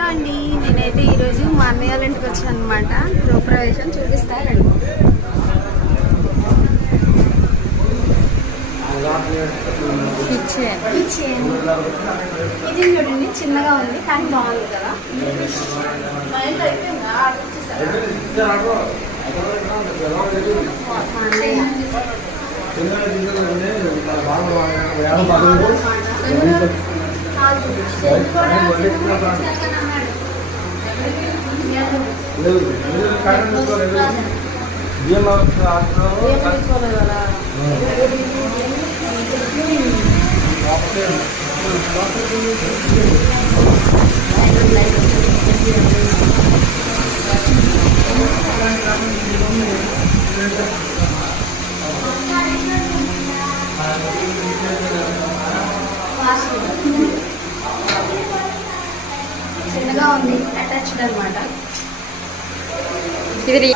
Hello అండి, నేనైతే ఈరోజు మా అన్నయ్య వాళ్ళ ఇంటికి వచ్చాను అనమాట. గృహప్రవేశం చూపిస్తారండి. ఇది చూడండి, చిన్నగా ఉంది కానీ బాగుంది కదా. చిన్నగా ఉంది, అటాచ్డ్ అనమాట. ఇది